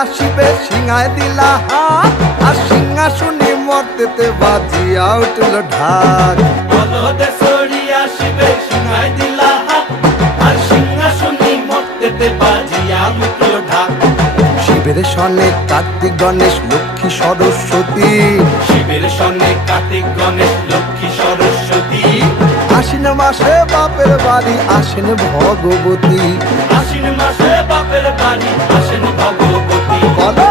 আসিবে সিংহায় দিলা হাত, আর সিংহাসনে মর্তেতে বাজিয়া উঠল ঢাক। বলদে সরি আসিবে সিংহায় দিলা হাত, আর সিংহাসনে মর্তেতে বাজিয়া উঠল ঢাক। শিবের সনে কার্তিক গণেশ লক্ষ্মী সরস্বতী, শিবের সনে কার্তিক গণেশ লক্ষ্মী সরস্বতী। আশ্বিন মাসে বাপের বাড়ি আসেন ভগবতী। আশ্বিন মাসে বাপের বাড়ি আসেন ভগবতী। বলো